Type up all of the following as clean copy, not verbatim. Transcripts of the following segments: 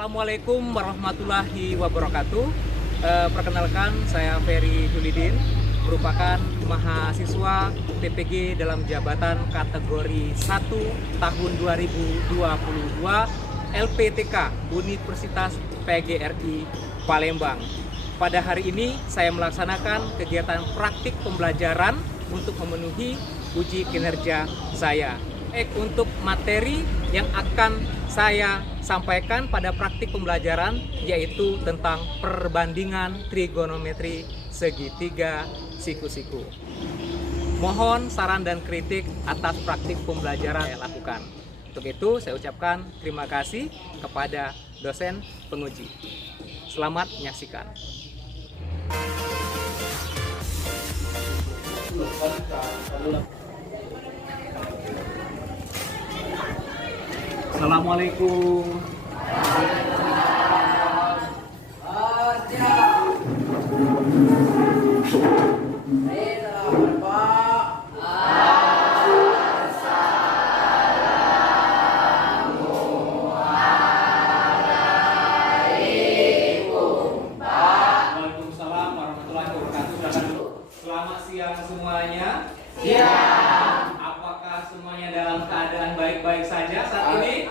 Assalamualaikum warahmatullahi wabarakatuh. Perkenalkan, saya Ferry Julidin, merupakan mahasiswa TPG dalam jabatan kategori 1 tahun 2022 LPTK Universitas PGRI Palembang. Pada hari ini saya melaksanakan kegiatan praktik pembelajaran untuk memenuhi uji kinerja saya. Untuk materi yang akan saya sampaikan pada praktik pembelajaran yaitu tentang perbandingan trigonometri segitiga siku-siku. Mohon saran dan kritik atas praktik pembelajaran yang saya lakukan. Untuk itu saya ucapkan terima kasih kepada dosen penguji. Selamat menyaksikan. Assalamualaikum. Waalaikumsalam warahmatullahi wabarakatuh. Selamat siang semuanya. Siang. Apakah semuanya dalam keadaan baik-baik saja saat ini?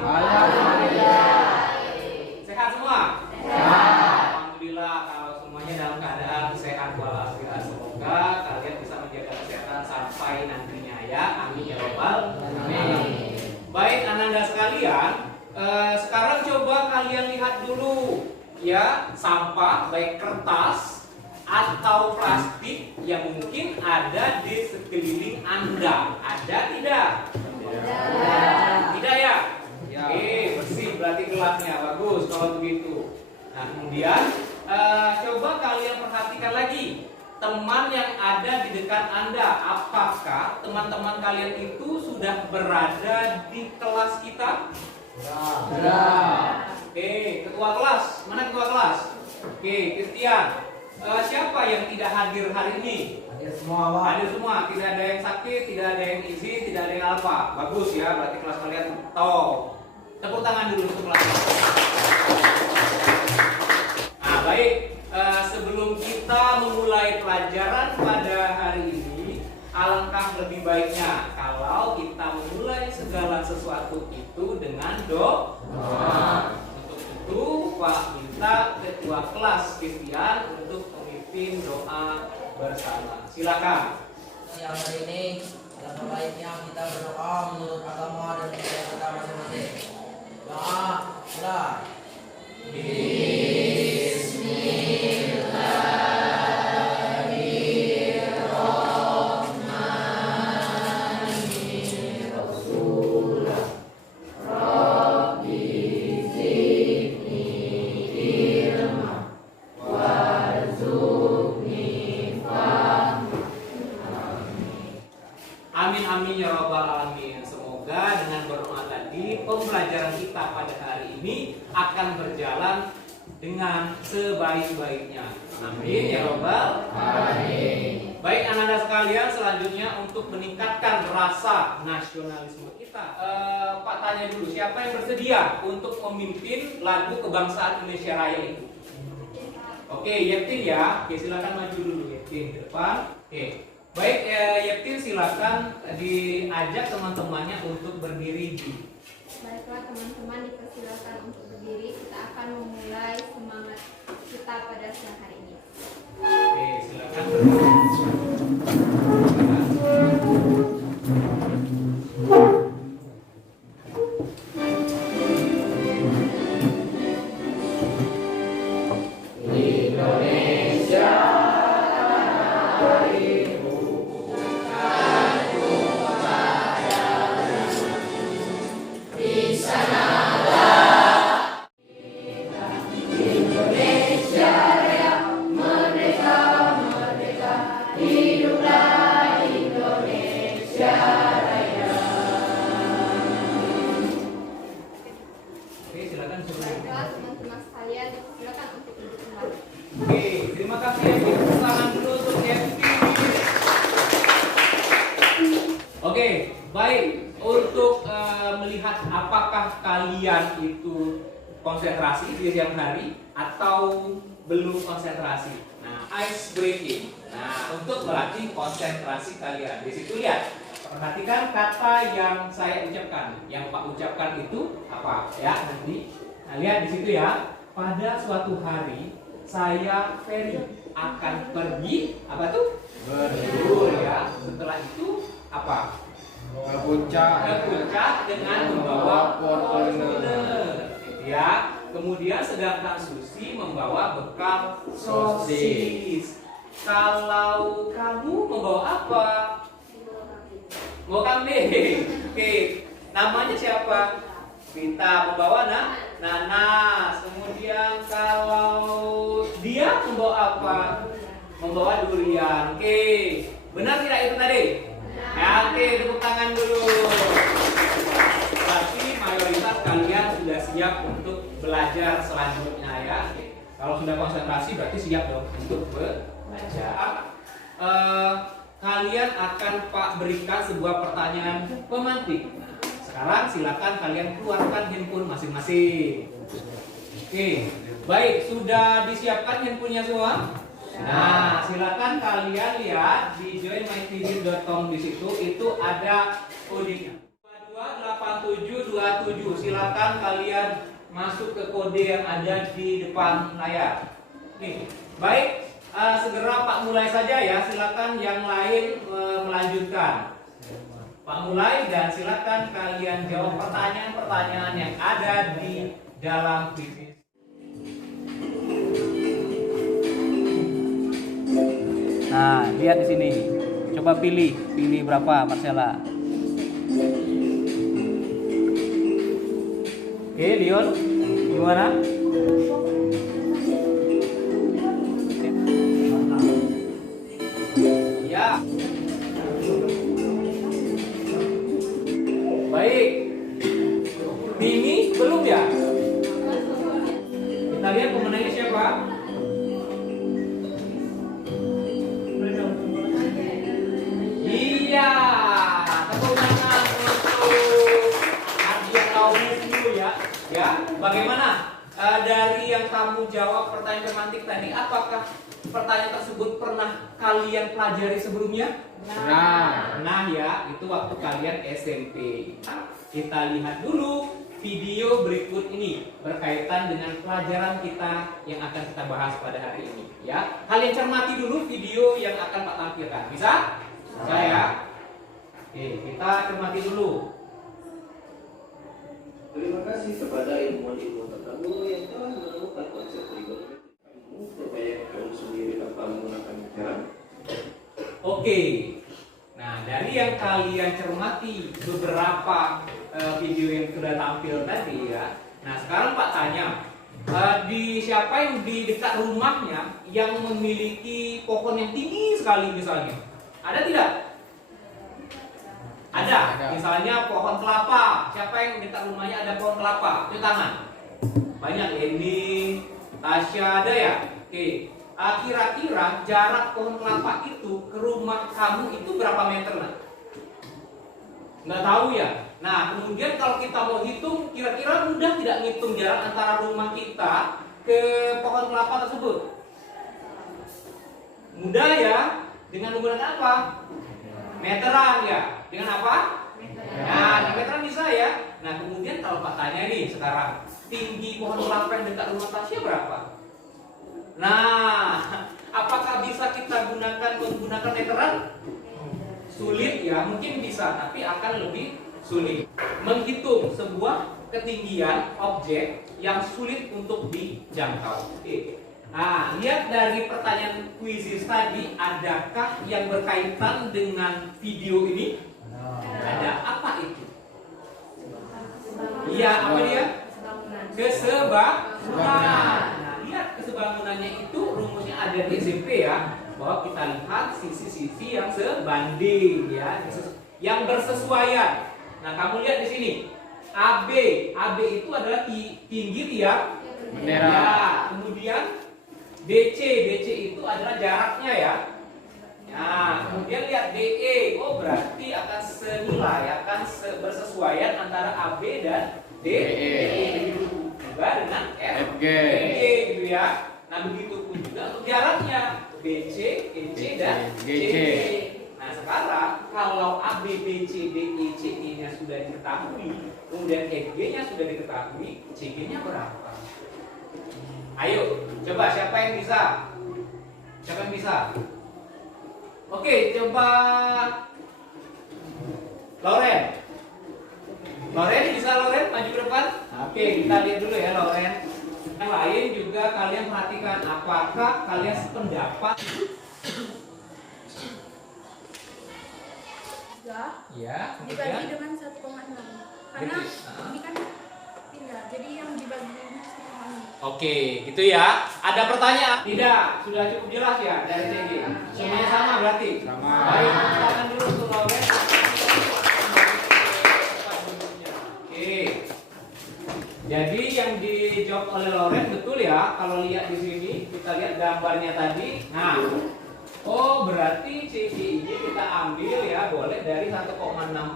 Sehat semua? Sehat. Alhamdulillah kalau semuanya dalam keadaan sehat walafiat. Semoga kalian bisa menjaga kesehatan sampai nantinya ya. Amin ya robbal alamin. Baik ananda sekalian, sekarang coba kalian lihat dulu ya sampah baik kertas atau plastik yang mungkin ada di sekeliling Anda. Ada tidak? Tidak ya? Oke, bersih berarti gelapnya. Bagus kalau begitu. Nah, kemudian coba kalian perhatikan lagi teman yang ada di dekat Anda. Apakah teman-teman kalian itu sudah berada di kelas kita? Oke, ketua kelas. Mana ketua kelas? Oke, Christian. Siapa yang tidak hadir hari ini? Hadir semua, Pak. Hadir semua, tidak ada yang sakit, tidak ada yang izin, tidak ada yang alfa. Bagus ya, berarti kelas kalian top. Tepuk tangan dulu untuk kelas. Nah, baik. Sebelum kita memulai pelajaran pada hari ini, alangkah lebih baiknya kalau kita memulai segala sesuatu itu dengan doa. Itu Pak minta ketua kelas Christian untuk memimpin doa bersama. Silakan. Yang hari ini alangkah baiknya kita berdoa menurut agama dan budaya kita masing-masing. Doa mulai. Amin amin ya robbal alamin. Semoga dengan berdoa tadi pembelajaran kita pada hari ini akan berjalan dengan sebaik-baiknya. Amin ya robbal alamin. Baik anak-anak sekalian, selanjutnya untuk meningkatkan rasa nasionalisme kita, Pak tanya dulu, siapa yang bersedia untuk memimpin lagu kebangsaan Indonesia Raya itu? Oke, Yeptin ya. Oke, silakan maju dulu Yeptin ke depan. Oke. Baik, Yeptin silakan diajak teman-temannya untuk berdiri. Baiklah teman-teman, dipersilakan untuk berdiri. Kita akan memulai semangat kita pada siang hari ini. Oke, silakan berdiri. Oke, silakan suruh. Baiklah teman-teman sekalian, dipersilakan untuk duduk kembali. Oke, terima kasih Yeptin. Tepuk tangan dulu untuk Yeptin. Oke, baik. Untuk melihat apakah kalian itu konsentrasi di siang hari atau belum konsentrasi? Nah, ice breaking. Nah, untuk melatih konsentrasi kalian. Di situ lihat, perhatikan kata yang saya ucapkan. Yang Pak ucapkan itu apa? Ya, nanti. Nah, lihat di situ ya. Pada suatu hari saya Ferry akan pergi apa tuh? Berlibur ya. Setelah itu apa? Ke puncak Dengan membawa Fortuner. Ya. Kemudian sedangkan Susi membawa bekal sosis. Kalau kamu membawa apa? Mau kambing. Oke, namanya siapa? Kita membawa nanas. Kemudian kalau dia membawa apa? Membawa durian. Oke, benar tidak itu tadi? Ya, oke, tepuk tangan dulu. Berarti mayoritas kalian sudah siap untuk belajar selanjutnya ya. Oke. Kalau sudah konsentrasi berarti siap dong untuk belajar. Kalian akan Pak berikan sebuah pertanyaan pemantik. Nah, sekarang silakan kalian keluarkan handphone masing-masing. Oke, baik, sudah disiapkan handphonenya semua? Nah, silakan kalian lihat di joinmyvideo.com di situ itu ada kodenya. 228727. Silakan kalian masuk ke kode yang ada di depan layar. Nih, baik. Segera Pak mulai saja ya. Silakan yang lain melanjutkan. Pak mulai dan silakan kalian jawab pertanyaan-pertanyaan yang ada di dalam kuis. Nah, lihat di sini. Coba pilih berapa Marcella. Oke, Leon, gimana? Ya. Baik. Mimi belum ya? Kita lihat pemenangnya siapa? Iya. Tepuk tangan untuk Nadia Laurismu ya. Ya, bagaimana? Dari yang kamu jawab pertanyaan pemantik tadi, apakah pertanyaan tersebut pernah kalian pelajari sebelumnya? Nah ya, itu waktu kalian SMP. Nah, kita lihat dulu video berikut ini berkaitan dengan pelajaran kita yang akan kita bahas pada hari ini. Ya, kalian cermati dulu video yang akan Pak tampilkan. Bisa? Saya. Oke, kita cermati dulu. Terima kasih kepada ilmuwan-ilmuwan terdahulu yang telah menemukan konsep trigonometri. Kamu berbayang kamu sendiri tanpa menggunakan cara. Oke. Nah, dari yang kalian cermati beberapa video yang sudah tampil tadi ya. Nah, sekarang Pak tanya, di siapa yang di dekat rumahnya yang memiliki pohon yang tinggi sekali misalnya? Ada tidak? Ada. Misalnya pohon kelapa. Siapa yang dekat rumahnya ada pohon kelapa? Tunjuk tangan. Banyak. Ini Tasya ada ya? Oke. Kira-kira jarak pohon kelapa itu ke rumah kamu itu berapa meter lah? Nggak tahu ya. Nah, kemudian kalau kita mau hitung, kira-kira mudah tidak ngitung jarak antara rumah kita ke pohon kelapa tersebut? Mudah ya. Dengan menggunakan apa? Meteran ya. Dengan apa? Nah, di meteran bisa ya. Nah, kemudian kalau Pak tanya nih sekarang, tinggi pohon kelapa yang dekat rumah Tasya berapa? Nah, apakah bisa kita menggunakan meteran? Sulit ya, mungkin bisa, tapi akan lebih sulit. Menghitung sebuah ketinggian objek yang sulit untuk dijangkau. Oke. Nah, lihat dari pertanyaan kuisis tadi, adakah yang berkaitan dengan video ini? Ada. Apa itu? Iya, apa dia? Kesebangunan. Nah, lihat kesebangunannya itu rumusnya ada di SMP ya, bahwa kita lihat sisi-sisi yang sebanding ya, yang bersesuaian. Nah, kamu lihat di sini. AB itu adalah tinggi tiang bendera. Ya, kemudian DC itu adalah jaraknya ya. Nah, kemudian lihat DE, oh berarti akan senilai, akan bersesuaian antara AB dan DE. juga dengan FG. FG gitu ya. Nah, begitu pun juga untuk jaraknya BC, EC dan GC. Nah, sekarang kalau AB, BC, DE, CE-nya sudah diketahui, kemudian FG-nya sudah diketahui, CG-nya berapa? Ayo, coba siapa yang bisa? Siapa yang bisa? Oke, coba Loren. Loren bisa Loren maju ke depan? Oke, kita lihat dulu ya Loren. Yang lain juga kalian perhatikan apakah kalian sependapat? Enggak, Ya, dibagi kemudian dengan 1,6 karena ini kan pindah, jadi yang dibagi dengan 1,6. oke, gitu ya. Ada pertanyaan? Tidak, sudah cukup jelas ya dari CG. Semuanya sama berarti? Sama. Baik, silakan dulu untuk Loren. Oke. Jadi yang dijawab oleh Loren betul ya. Kalau lihat di sini, kita lihat gambarnya tadi. Nah, oh berarti CG ini kita ambil ya, boleh dari 1,6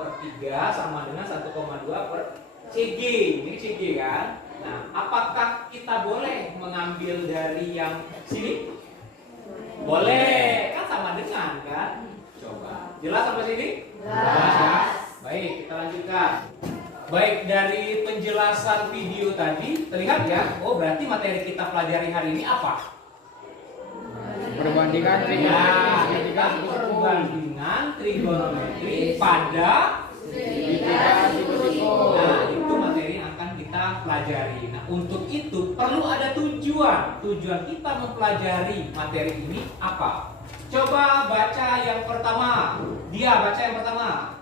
per 3 sama dengan 1,2 per CG. Ini CG kan? Nah, apakah kita boleh mengambil dari yang sini? Boleh, kan sama dengan kan? Coba. Jelas sampai sini? Jelas ya? Baik, kita lanjutkan. Baik, dari penjelasan video tadi terlihat ya, oh berarti materi kita pelajari hari ini apa? Perbandingan Ya, trigonometri kita perbandingan trigonometri pada segitiga siku-siku. Nah, itu materi yang akan kita pelajari. Nah, untuk itu perlu ada tujuan. Tujuan kita mempelajari materi ini apa? Coba baca yang pertama. Dia baca yang pertama.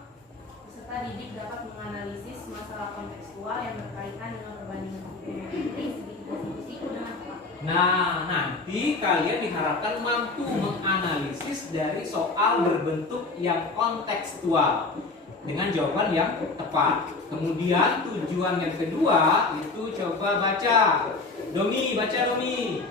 Peserta didik dapat menganalisis masalah kontekstual yang berkaitan dengan perbandingan trigonometri segitiga siku-siku dengan apa? Nah, nanti kalian diharapkan mampu menganalisis dari soal berbentuk yang kontekstual dengan jawaban yang tepat. Kemudian tujuan yang kedua itu coba baca. Domi, baca Domi.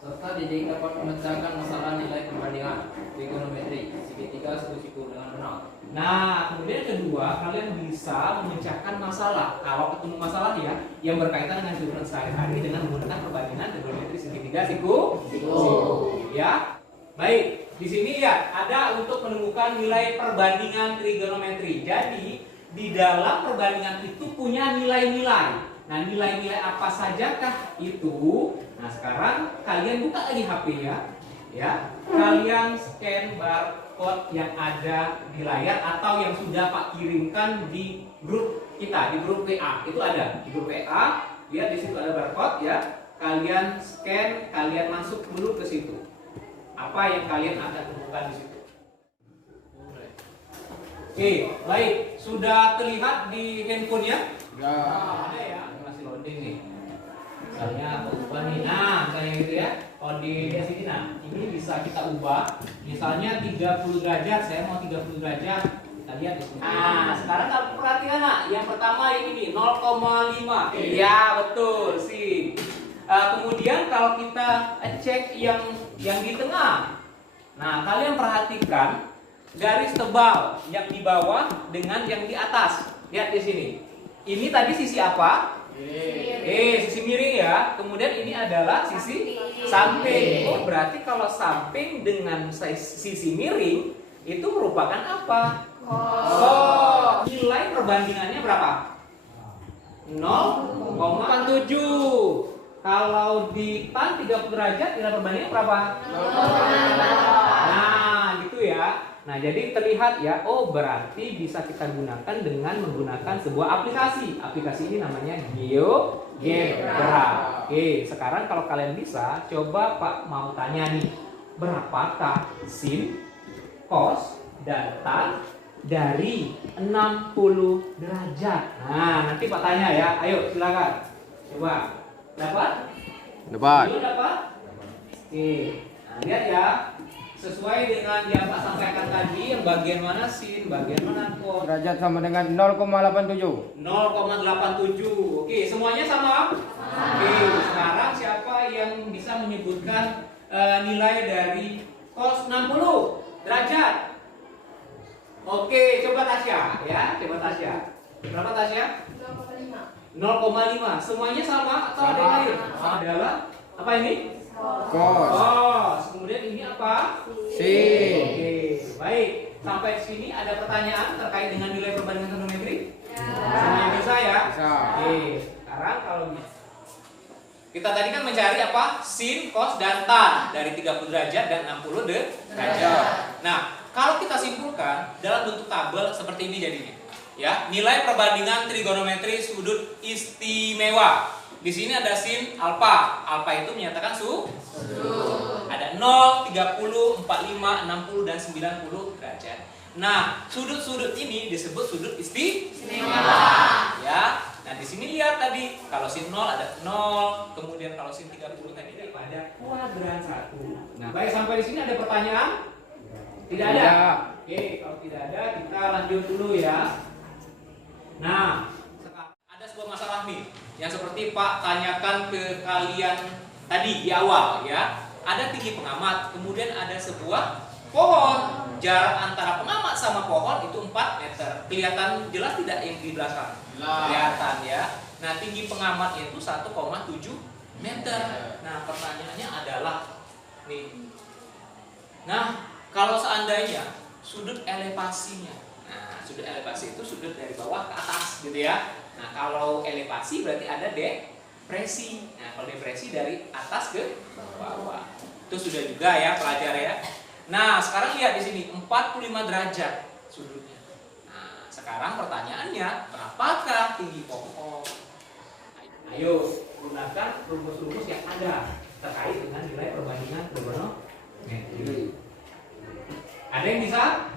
Serta didik dapat memecahkan masalah nilai perbandingan trigonometri segitiga siku-siku dengan benar. Nah, kemudian kedua, kalian bisa memecahkan masalah. Kalau ketemu masalah ya, yang berkaitan dengan kehidupan sehari-hari dengan menggunakan perbandingan trigonometri segitiga siku-siku. Ya, baik. Di sini ya ada untuk menemukan nilai perbandingan trigonometri. Jadi di dalam perbandingan itu punya nilai-nilai. Nah, nilai-nilai apa sajakah itu? Nah, sekarang kalian buka lagi HP ya. Kalian scan barcode yang ada di layar atau yang sudah Pak kirimkan di grup kita, di grup WA. Itu ada di grup WA. Lihat di situ ada barcode ya. Kalian scan, kalian masuk dulu ke situ. Apa yang kalian akan temukan di situ? Oke, baik. Sudah terlihat di handphonenya? Ya. Ada ya, masih loading nih. Misalnya aku ubah nih, nah misalnya gitu ya. Kalau di sini, nah ini bisa kita ubah. Misalnya 30 derajat, saya mau 30 derajat. Kita lihat di sini. Nah, sekarang kalau perhatikan nak, yang pertama yang ini 0,5. Iya betul sih. Kemudian kalau kita cek yang di tengah, nah kalian perhatikan garis tebal yang di bawah dengan yang di atas. Lihat di sini. Ini tadi sisi apa? Sisi miring ya. Kemudian ini adalah sisi samping. Oh, berarti kalau samping dengan sisi miring itu merupakan apa? Oh, nilai perbandingannya berapa? 0,7. Kalau di tan 30 derajat nilai perbandingannya berapa? 0,5. Nah, gitu ya. Nah, jadi terlihat ya, oh berarti bisa kita gunakan dengan menggunakan sebuah aplikasi. Aplikasi ini namanya GeoGebra. Oke, sekarang kalau kalian bisa, coba Pak mau tanya nih, berapakah sin, cos, dan tan dari 60 derajat? Nah, nanti Pak tanya ya. Ayo silakan. Coba. Dapat? Dapat. Dapat? Oke. Nah, lihat ya. Sesuai dengan yang Pak sampaikan tadi, yang bagian mana sin, bagian mana cos. Derajat sama dengan 0,87. 0,87. Oke, semuanya sama? Oke, sekarang siapa yang bisa menyebutkan nilai dari cos 60 derajat? Oke, coba Tasya ya, coba Tasya. Berapa Tasya? 2,5. 0,5. Semuanya sama atau ada yang lain? Adalah apa ini? Kos. Cos. Kemudian ini apa? Sin. Oke, baik. Sampai di sini ada pertanyaan terkait dengan nilai perbandingan trigonometri? Semuanya bisa ya? Bisa. Oke, sekarang kalau kita tadi kan mencari apa? Sin, cos, dan tan dari 30 derajat dan 60 derajat. Nah, kalau kita simpulkan dalam bentuk tabel seperti ini jadinya. Ya, nilai perbandingan trigonometri sudut istimewa. Di sini ada sin alfa. Alfa itu menyatakan sudut. Ada 0, 30, 45, 60 dan 90 derajat. Nah, sudut-sudut ini disebut sudut istimewa. Ya. Nah, di sini lihat tadi kalau sin 0 ada 0, kemudian kalau sin 30 tadi ada kuadran 1. Nah, baik sampai di sini ada pertanyaan? Tidak ada. Oke, kalau tidak ada kita lanjut dulu ya. Nah, sekarang ada sebuah masalah nih yang seperti Pak tanyakan ke kalian tadi di awal ya. Ada tinggi pengamat, kemudian ada sebuah pohon. Jarak antara pengamat sama pohon itu 4 meter. Kelihatan jelas tidak yang di belakang? Kelihatan ya. Nah, tinggi pengamatnya itu 1,7 meter. Nah, pertanyaannya adalah nih. Nah, kalau seandainya sudut elevasinya, nah sudut elevasi itu sudut dari bawah ke atas gitu ya. Nah, kalau elevasi berarti ada depresi. Nah, kalau depresi dari atas ke bawah. Itu sudah juga ya pelajar ya. Nah, sekarang lihat di sini 45 derajat sudutnya. Nah, sekarang pertanyaannya, berapakah tinggi pohon? Ayo gunakan rumus-rumus yang ada terkait dengan nilai perbandingan trigonometri. Ada yang bisa?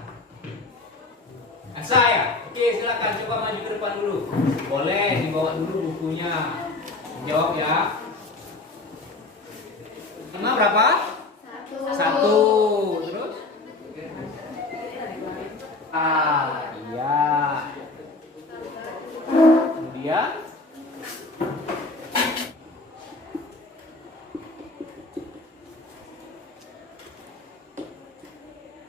Bisa ya? Oke, silakan coba maju ke depan dulu. Boleh dibawa dulu bukunya. Jawab ya. Kena berapa? 1. Terus? Iya. Kemudian?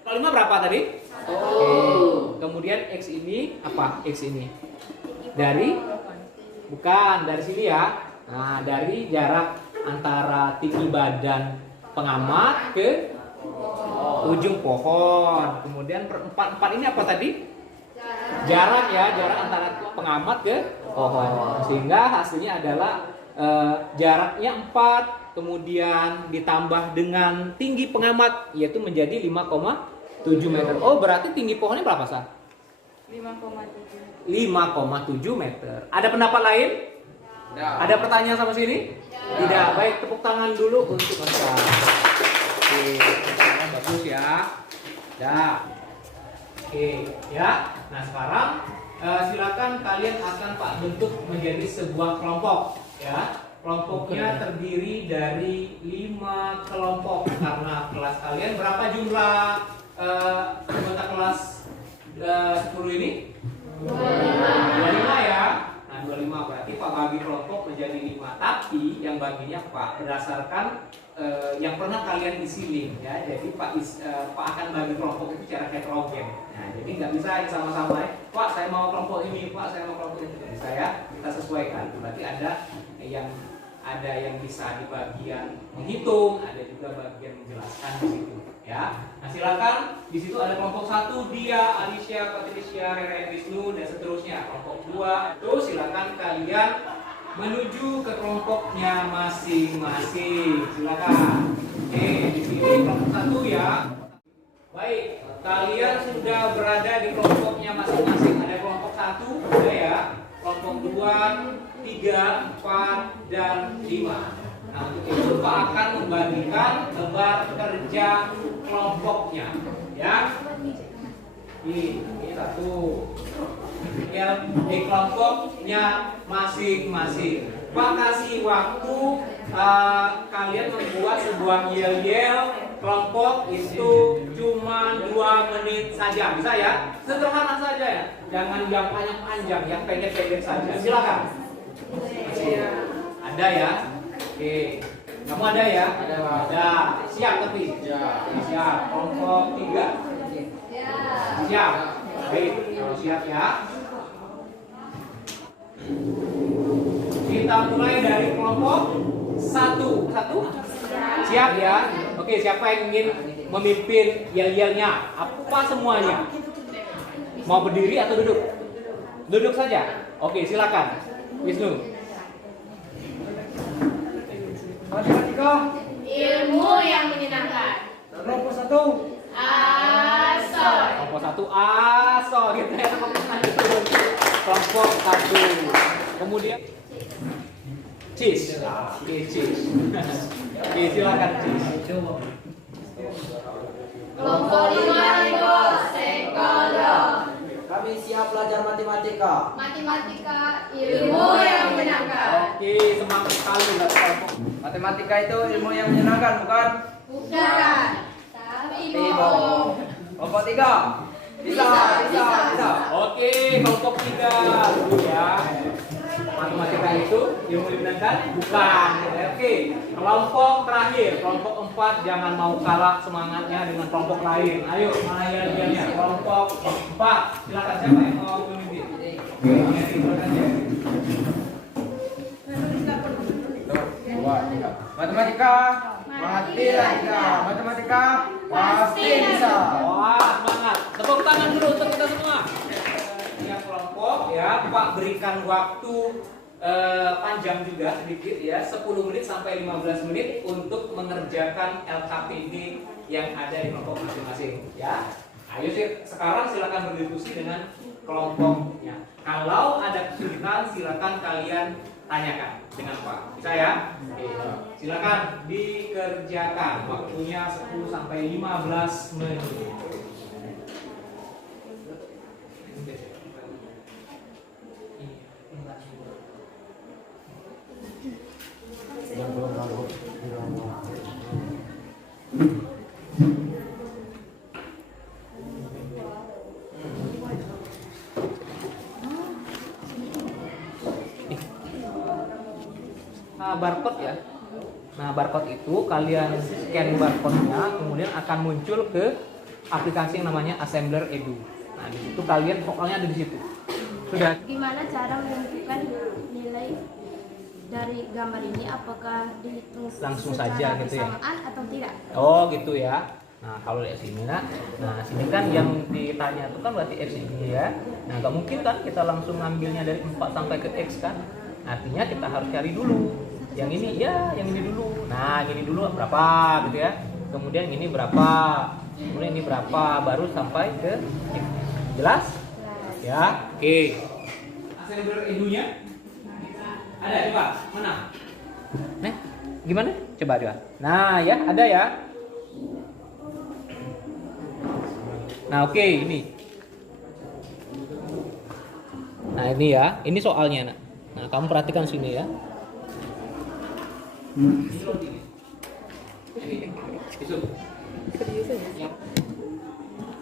Kalau 5 berapa tadi? Oke. Kemudian X ini apa? X ini dari? Bukan, dari sini ya. Nah, dari jarak antara tinggi badan pengamat ke ujung pohon. Kemudian 4 ini apa tadi? Jarak ya, jarak antara pengamat ke pohon. Sehingga hasilnya adalah jaraknya 4, kemudian ditambah dengan tinggi pengamat yaitu menjadi 5,7 meter. Oh, berarti tinggi pohonnya berapa, Sa? 5,7 meter. Ada pendapat lain? Ada pertanyaan sama sini? Tidak. Baik, tepuk tangan dulu untuk Mas. Oke, tangan bagus ya. Ya. Oke, ya. Nah, sekarang silakan kalian akan Pak bentuk menjadi sebuah kelompok, ya. Kelompoknya terdiri dari 5 kelompok karena kelas kalian berapa jumlah anggota kelas 10 ini? 25 ya. Nah, 25 berarti Pak bagi kelompok menjadi 5. Tapi yang baginya Pak berdasarkan yang pernah kalian isi link ya. Jadi Pak akan bagi kelompok itu secara heterogen. Nah, jadi nggak bisa sama-sama ya. Pak saya mau kelompok ini, Pak saya mau kelompok ini. Tidak bisa ya. Kita sesuaikan. Berarti ada yang bisa di bagian menghitung, ada juga bagian menjelaskan di situ. Ya, nah silakan di situ ada kelompok 1 Dia, Alicia, Patricia, Rere, Wisnu dan seterusnya. Kelompok 2 itu silakan kalian menuju ke kelompoknya masing-masing. Silakan. Oke, di sini kelompok 1 ya. Baik, kalian sudah berada di kelompoknya masing-masing. Ada kelompok 1, ada ya. Kelompok 2, 3, 4 dan 5. Nah, untuk itu Pak akan membagikan lembar kerja kelompoknya, ya. Ini 1. Di kelompoknya masing-masing. Pak kasih waktu kalian membuat sebuah yel-yel kelompok itu cuma 2 menit saja, bisa ya? Sederhana saja ya. Jangan yang panjang-panjang, yang pendek-pendek saja. Silakan. Ada ya? Oke, kamu ada ya? Ada. Siap tapi? Siap. Kelompok 3? Siap. Baik, kalau siap ya. Kita mulai dari kelompok 1. Siap ya? Oke, siapa yang ingin memimpin yel-yelnya? Apa semuanya? Mau berdiri atau duduk? Duduk saja. Oke, silakan. Wisnu. Matematika. Ilmu yang menyenangkan. Kelompok 1. Asoy. Kelompok 1 aso gitu ya. Kelompok 1. Kemudian Cis. Oke, Cis. Oke, silakan Cis. Kelompok 5 Sekolah. Kami siap belajar matematika. Matematika Ilmu yang menyenangkan. Oke, semangat sekali untuk kelompok. Matematika itu ilmu yang menyenangkan, bukan? Bukan. Tapi bohong. Kelompok 3. Bisa. Oke, kelompok 3 dulu ya. Matematika itu ilmu yang menyenangkan? Bukan. Oke, kelompok terakhir, kelompok 4 jangan mau kalah semangatnya dengan kelompok lain. Ayo, mana ya? Kelompok 4. Silakan siapa yang mau memimpin? Matematika. Matematika pasti bisa. Wah, semangat. Tepuk tangan dulu untuk kita semua. Yang kelompok ya, Pak berikan waktu panjang juga sedikit ya, 10 menit sampai 15 menit untuk mengerjakan LKPD yang ada di kelompok masing-masing ya. Ayo sih, sekarang silakan berdiskusi dengan kelompoknya. Kalau ada kesulitan silakan kalian tanyakan dengan Pak. Bisa ya? Oke. Silakan dikerjakan. Waktunya 10 sampai 15 menit. Barcode ya. Nah, barcode itu kalian scan barcode-nya, kemudian akan muncul ke aplikasi yang namanya Assembler Edu. Nah, di situ kalian pokoknya ada di situ. Sudah. Gimana cara menentukan nilai dari gambar ini? Apakah dihitung Langsung secara saja gitu ya? bersamaan atau tidak? Oh, gitu ya. Nah, kalau lihat sini nah sini kan yang ditanya itu kan berarti X ini ya. Nah, nggak mungkin kan kita langsung ngambilnya dari 4 sampai ke X kan? Artinya kita harus cari dulu. Yang ini ya, yang ini dulu. Nah, ini dulu berapa gitu ya. Kemudian ini berapa. Kemudian ini berapa baru sampai ke X. Jelas? Ya. Oke. Assembler Edu-nya ada coba. Mana? Nih, gimana? Coba. Nah, ya, ada ya. Nah, oke, ini. Nah, ini ya. Ini soalnya, Nak. Nah, kamu perhatikan sini ya.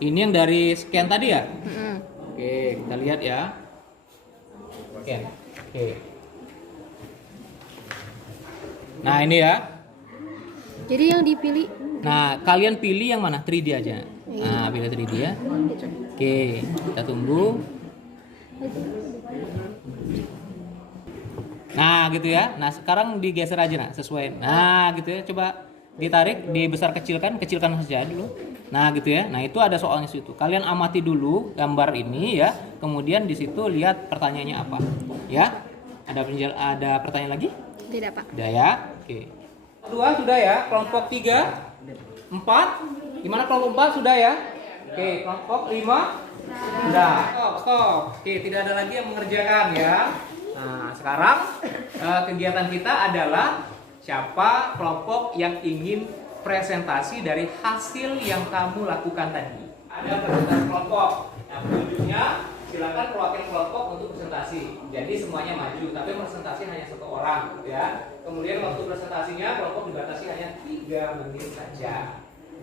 Ini yang dari scan tadi ya? Oke, kita lihat ya. Scan. Oke. Nah, ini ya. Jadi yang dipilih Nah, kalian pilih yang mana? 3D aja. Nah, pilih 3D ya. Oke, kita tunggu. Nah, gitu ya. Nah, sekarang digeser aja nak, sesuai. Nah, gitu ya. Coba ditarik, dibesar kecilkan saja dulu. Nah, gitu ya. Nah, itu ada soalnya situ. Kalian amati dulu gambar ini ya. Kemudian di situ lihat pertanyaannya apa. Ya. Ada pertanyaan lagi? tidak, Pak. Sudah ya. Oke. 2 sudah ya. Kelompok 3, 4. Gimana kelompok 4 sudah ya? Oke, kelompok 5 sudah. Stop. Oke, tidak ada lagi yang mengerjakan ya. Nah, sekarang kegiatan kita adalah siapa kelompok yang ingin presentasi dari hasil yang kamu lakukan tadi. Ada presentasi kelompok. Nah, petunjuknya silakan perwakilan kelompok untuk presentasi. Jadi semuanya maju, tapi presentasi hanya 1 orang, ya. Kemudian waktu presentasinya kelompok dibatasi hanya 3 menit saja.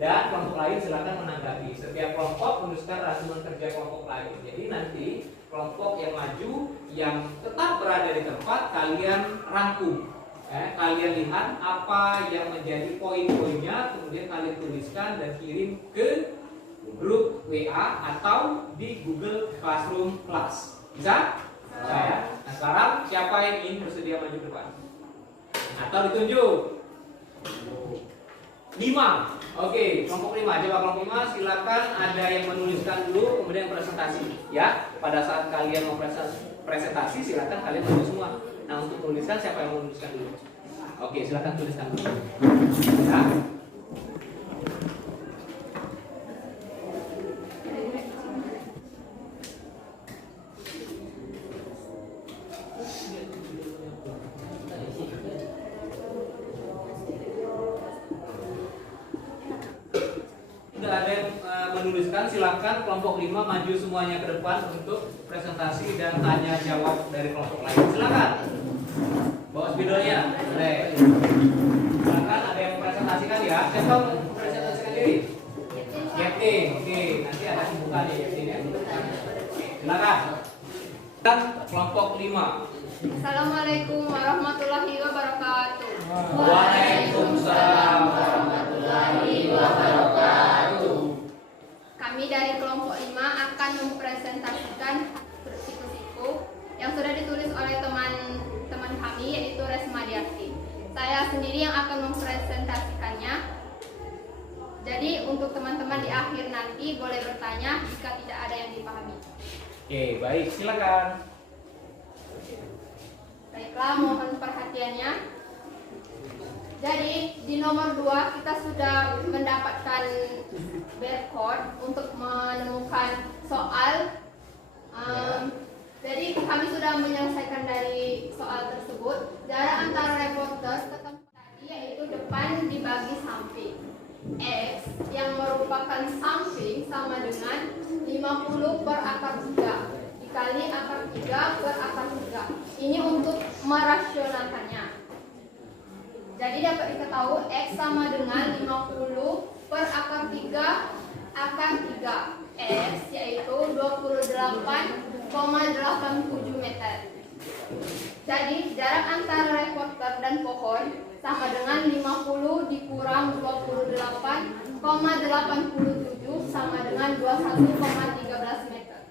Dan kelompok lain silakan menanggapi. Setiap kelompok menuliskan rangkuman kerja kelompok lain. Jadi nanti kelompok yang maju yang tetap berada di tempat kalian rangkum. Kalian lihat apa yang menjadi poin-poinnya, kemudian kalian tuliskan dan kirim ke grup WA atau di Google Classroom Class. Bisa? Saya. Nah sekarang siapa yang ingin bersedia maju ke depan? Atau ditunjuk? 5. Oke, kelompok 5. Coba kelompok 5 silakan ada yang menuliskan dulu kemudian presentasi ya. Pada saat kalian mau presentasi silakan kalian maju semua. Nah, untuk menuliskan siapa yang mau menuliskan dulu? Oke, silakan tuliskan dulu. Ya. Sudah ada yang menuliskan, silakan kelompok 5 maju semuanya ke depan untuk presentasi dan tanya jawab dari kelompok lain. Silakan. Bawa spidolnya. Boleh. Silakan ada yang presentasikan ya. Siapa mau presentasikan diri? Yepting. Oke, nanti ada pembukaannya Yepting ya. Silakan. Dan kelompok 5. Assalamualaikum warahmatullahi wabarakatuh. Waalaikumsalam warahmatullahi wabarakatuh. Kami dari kelompok 5 akan mempresentasikan siku-siku yang sudah ditulis oleh teman kami yaitu Resmadiati. Saya sendiri yang akan mempresentasikannya. Jadi untuk teman-teman di akhir nanti boleh bertanya jika tidak ada yang dipahami. Oke, baik, silakan. Baiklah, mohon perhatiannya. Jadi di nomor 2 kita sudah mendapatkan barcode untuk menemukan soal. Jadi kami sudah menyelesaikan dari soal tersebut. Jarak antara reporter ke tempat tadi yaitu depan dibagi samping. X yang merupakan samping sama dengan 50 per akar 3 dikali akar 3 per akar 3. Ini untuk merasionalkannya. Jadi dapat diketahui X sama dengan 50 per akar 3 akar 3. X yaitu 28,87 meter. Jadi jarak antara reporter dan pohon sama dengan 50 dikurang 28,87 sama dengan 21,13 meter.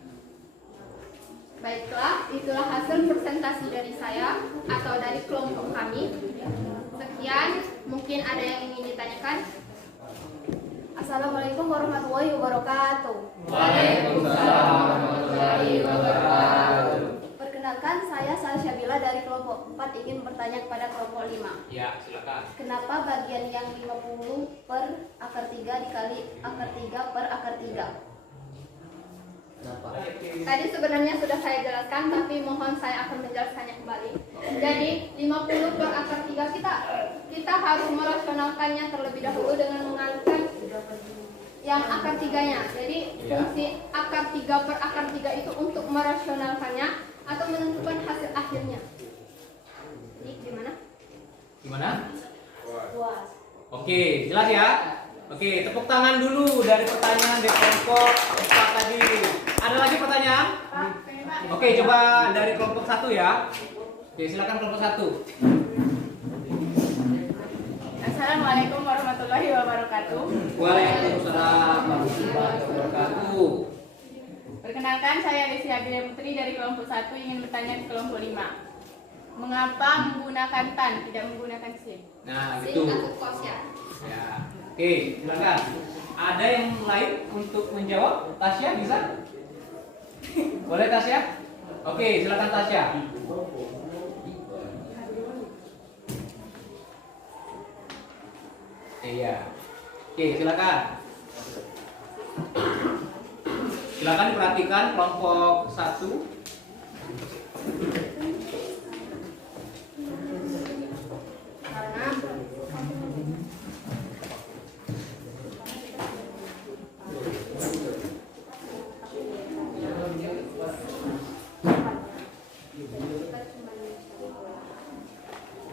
Baiklah, itulah hasil presentasi dari saya atau dari kelompok kami. Sekian, mungkin ada yang ingin ditanyakan? Assalamualaikum warahmatullahi wabarakatuh. Waalaikumsalam warahmatullahi wabarakatuh. Perkenalkan, saya Salsyabila dari kelompok 4 ingin bertanya kepada kelompok 5. Ya, silakan. Kenapa bagian yang 50 per akar 3 dikali akar 3 per akar 3? Kenapa? Tadi sebenarnya sudah saya jelaskan, tapi mohon saya akan menjelaskannya kembali. Jadi 50 per akar 3 kita harus merasionalkannya terlebih dahulu dengan mengalihkan yang akar 3-nya. Jadi fungsi akar 3 per akar 3 itu untuk merasionalkannya atau menentukan hasil akhirnya. Jadi gimana? Gimana? Puas. Oke, jelas ya? Oke, tepuk tangan dulu dari pertanyaan dari kelompok 4 tadi. Ada lagi pertanyaan? Oke, coba dari kelompok 1 ya. Oke, silakan kelompok 1. Assalamualaikum warahmatullahi wabarakatuh. Waalaikumsalam warahmatullahi wabarakatuh. Perkenalkan, saya Desi Abiya Putri dari kelompok 1 ingin bertanya ke kelompok 5. Mengapa menggunakan tan, tidak menggunakan sin? Nah, Sin gitu. atau kos ya? Ya. Oke, silakan. Ada yang lain untuk menjawab? Tasya bisa? Boleh Tasya? Oke, silakan Tasya. Iya. Oke, silakan. Silakan diperhatikan kelompok 1.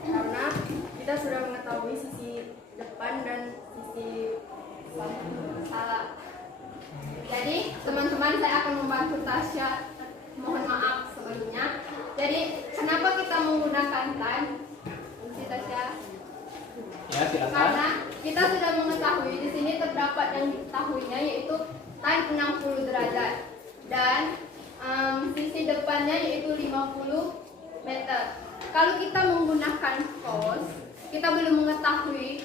Karena kita sudah mengetahui sisi depan dan sisi salah. Jadi teman-teman, saya akan membantu Tasya. Mohon maaf sebelumnya. Jadi kenapa kita menggunakan tan? Tasya. Ya, silakan. Karena kita sudah mengetahui di sini terdapat yang diketahuinya yaitu tan 60 derajat dan sisi depannya yaitu 50 meter. Kalau kita menggunakan cos, kita belum mengetahui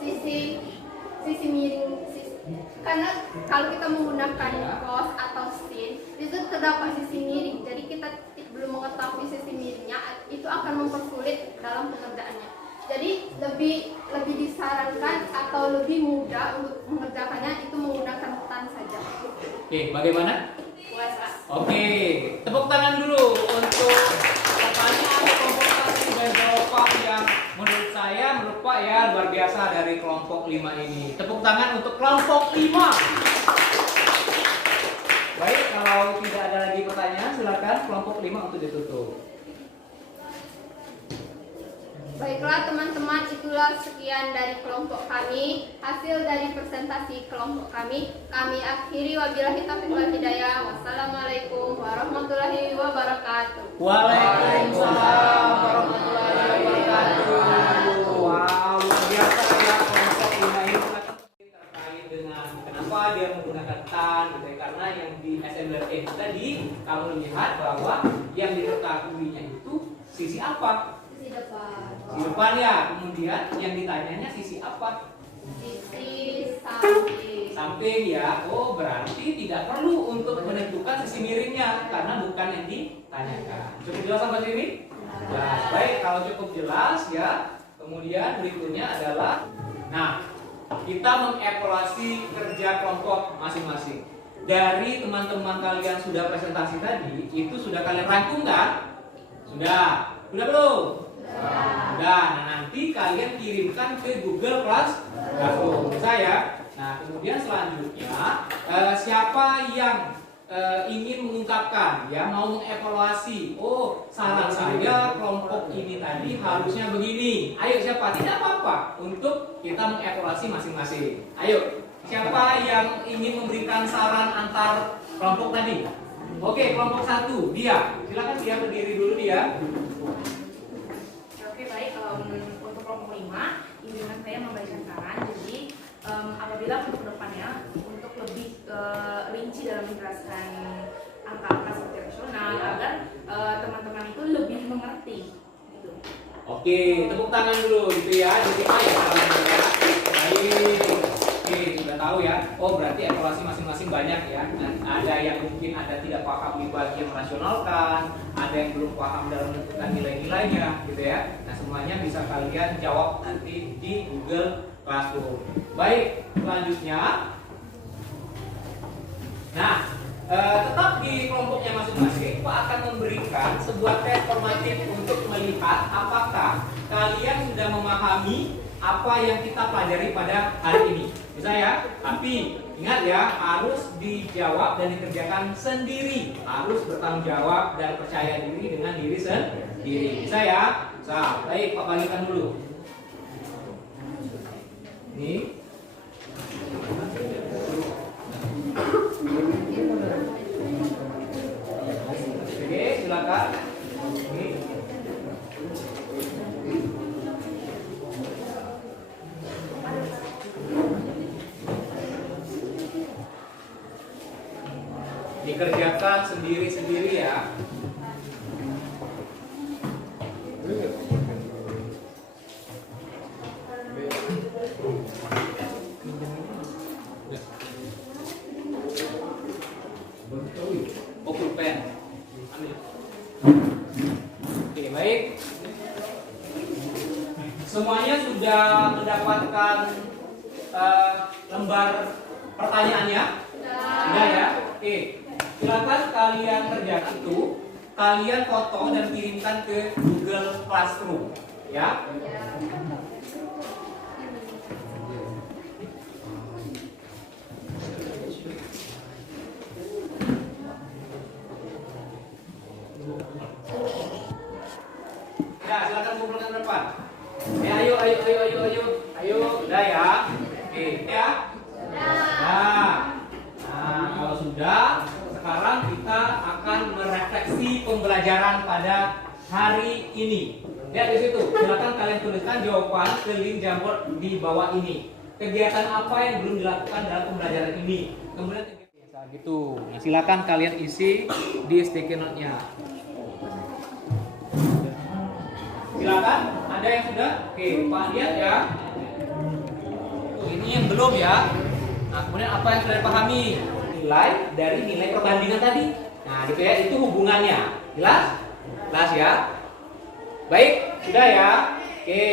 sisi miring, karena kalau kita menggunakan cos atau sin itu terdapat sisi miring, jadi kita belum mengetahui sisi miringnya, itu akan mempersulit dalam pengerjaannya. Jadi lebih disarankan atau lebih mudah untuk mengerjakannya itu menggunakan tan saja. Oke, bagaimana? Puasa. Oke, tepuk tangan dulu untuk pertanyaan kelompok tani dan jawaban yang menurut saya, menurut Pak ya, luar biasa dari kelompok 5 ini. Tepuk tangan untuk kelompok 5. Baik, kalau tidak ada lagi pertanyaan, silakan kelompok 5 untuk ditutup. Baiklah teman-teman, itulah sekian dari kelompok kami. Hasil dari presentasi kelompok kami akhiri. Wabillahi taufiq wal hidayah. Wassalamualaikum warahmatullahi wabarakatuh. Waalaikumsalam warahmatullahi wabarakatuh. Wow, luar biasa ya kelompok 5 ini terkait dengan kenapa dia menggunakan tan gitu ya. Karena yang di SMBRT tadi kamu lihat bahwa yang diketahuinya itu sisi apa? Sisi depan. Sisi depan ya, kemudian yang ditanyanya sisi apa? Sisi samping. Samping ya. Oh, berarti tidak perlu untuk menentukan sisi miringnya karena bukan yang ditanyakan. Cukup jelas sampai sini? Jelas. Baik, kalau cukup jelas ya. Kemudian berikutnya adalah, nah, kita mengevaluasi kerja kelompok masing-masing. Dari teman-teman kalian sudah presentasi tadi, itu sudah kalian rangkum kan? Sudah. Sudah belum? Sudah. Nah, nanti kalian kirimkan ke Google Classroom saya. Nah, kemudian selanjutnya siapa yang ingin mengungkapkan ya, mau mengevaluasi, oh saran saya kelompok ini tadi harusnya begini. Ayo siapa? Tidak apa-apa untuk kita mengevaluasi masing-masing. Ayo, siapa yang ingin memberikan saran antar kelompok tadi? Oke, kelompok 1, dia. Silakan dia berdiri dulu dia. Oke, baik. Untuk kelompok 5, izinkan saya memberikan saran. Jadi apabila untuk depannya untuk lebih rinci dalam menjelaskan angka-angka seperti rasional agar teman-teman itu lebih mengerti gitu. Oke, tepuk tangan dulu gitu ya. Jadi ya sarannya ya. Baik. Oke, sudah tahu ya. Oh, berarti evaluasi masing-masing banyak ya. Dan ada yang mungkin ada tidak paham di bagian merasionalkan, ada yang belum paham dalam menentukan nilai-nilainya gitu ya. Nah, semuanya bisa kalian jawab nanti di Google Classroom. Baik, selanjutnya. Nah, tetap di kelompoknya masing-masing, Pak akan memberikan sebuah tes formatif untuk melihat apakah kalian sudah memahami apa yang kita pelajari pada hari ini. Bisa ya? Tapi ingat ya, harus dijawab dan dikerjakan sendiri. Harus bertanggung jawab dan percaya diri dengan diri sendiri. Bisa ya? Bisa. Baik, Pak bagikan dulu. Ini. Oke, silakan. Ini. Dikerjakan sendiri-sendiri ya. Oh, pulpen. Ambil. Oke, baik. Semuanya sudah mendapatkan lembar pertanyaannya? Sudah ya? Oke. Silakan kalian kerjakan itu, kalian foto dan kirimkan ke Google Classroom, ya. Ya, silakan kumpulkan ke depan. Ya, ayo, udah ya. Oke, ya. Nah, kalau sudah, sekarang kita akan merefleksi pembelajaran pada hari ini. Lihat di situ, silakan kalian tuliskan jawaban ke link Jamboard di bawah ini. Kegiatan apa yang belum dilakukan dalam pembelajaran ini? Kemudian kegiatan gitu. Nah, silakan kalian isi di sticky note-nya. Silakan, ada yang sudah? Oke, Pak lihat ya. Ini yang belum ya. Nah, kemudian apa yang sudah dipahami? Nilai dari nilai perbandingan tadi. Nah, gitu ya, itu hubungannya. Jelas? Jelas ya? Baik, sudah ya. Oke.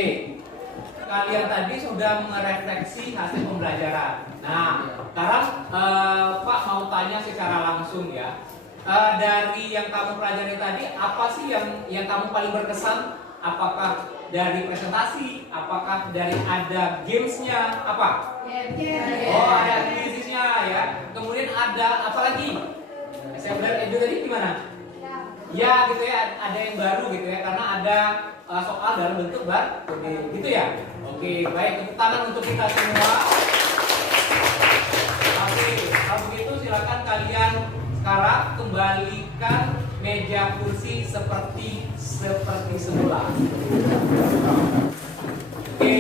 Kalian tadi sudah merefleksi hasil pembelajaran. Nah, sekarang Pak mau tanya secara langsung ya. Dari yang kamu pelajari tadi, apa sih yang kamu paling berkesan? Apakah dari presentasi? Apakah dari ada gamesnya? Apa? Oh, ada aktivitasnya ya. Kemudian ada apa lagi? Saya belajar itu tadi gimana? Ya gitu ya, ada yang baru gitu ya, karena ada soal dalam bentuk bar, gitu ya. Oke, baik, tepuk tangan untuk kita semua. Oke, kalau begitu silakan kalian sekarang kembalikan meja kursi seperti semula. Oke,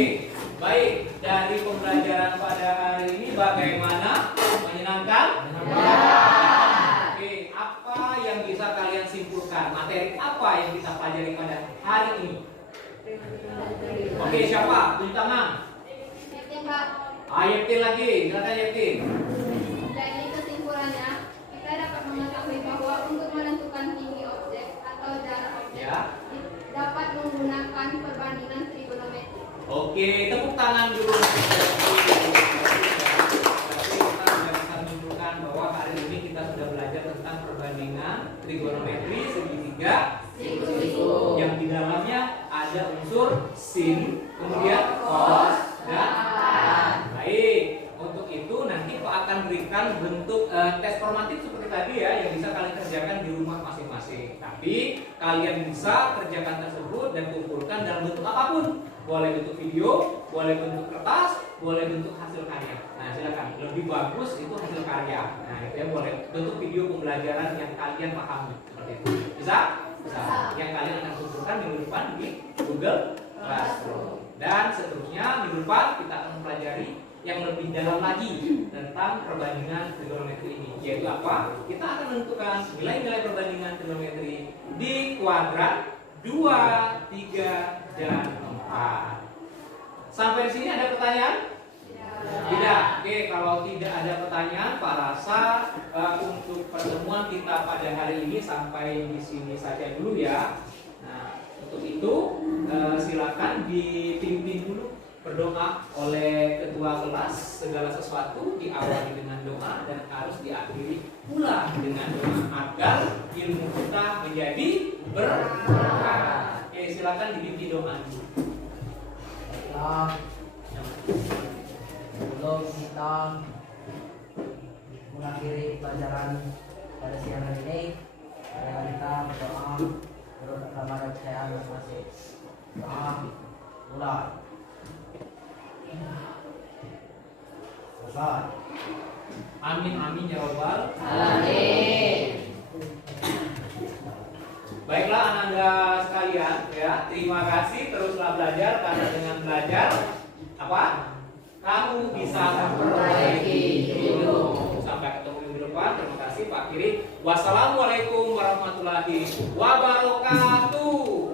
baik, dari pembelajaran pada hari ini bagaimana? Menyenangkan? Oke, apa yang bisa kalian simpulkan? Materi apa yang kita pelajari pada hari ini? Oke, siapa? Tunjuk tangan. Yeptin lagi, silakan Yeptin. Jadi kesimpulannya, kita dapat mengetahui bahwa untuk menentukan tinggi objek atau jarak objek Ya. dapat menggunakan perbandingan trigonometri. Oke, tepuk tangan dulu. Berarti kita sudah bisa menunjukkan bahwa hari ini kita sudah belajar tentang perbandingan trigonometri segitiga yang di dalamnya ada unsur sin, kemudian cos dan tan. Baik, untuk itu nanti Pak akan berikan bentuk tes formatif seperti tadi ya, yang bisa kalian kerjakan di rumah masing-masing. Tapi kalian bisa kerjakan tersebut dan kumpulkan dalam bentuk apapun. Boleh bentuk video, boleh bentuk kertas, boleh bentuk hasil karya. Nah, silakan. Lebih bagus itu hasil karya. Nah, itu ya boleh bentuk video pembelajaran yang kalian pahami seperti itu. Bisa? Bisa. Yang kalian akan kumpulkan minggu depan di Google Classroom. Dan seterusnya minggu depan kita akan mempelajari yang lebih dalam lagi tentang perbandingan trigonometri ini, yaitu apa? Kita akan menentukan nilai-nilai perbandingan trigonometri di kuadran 2, 3, dan 4. Sampai di sini ada pertanyaan? Tidak. Oke, kalau tidak ada pertanyaan, Pak rasa untuk pertemuan kita pada hari ini sampai di sini saja dulu ya. Nah, untuk itu silakan dipimpin dulu berdoa oleh ketua kelas. Segala sesuatu diawali dengan doa dan harus diakhiri pula dengan doa agar ilmu kita menjadi berkah. Oke, silakan dipimpin doa dulu. Sebelum kita mengakhiri pelajaran pada siang hari ini, mari kita berdoa menurut agama dan kepercayaan masing-masing. Doa mulai. Selesai. Amin amin ya robbal Amin. Baiklah ananda sekalian ya, terima kasih, teruslah belajar karena dengan belajar apa? Kamu bisa memperbaiki hidup. Sampai ketemu minggu depan. Terima kasih Pak Kiri. Wassalamualaikum warahmatullahi wabarakatuh.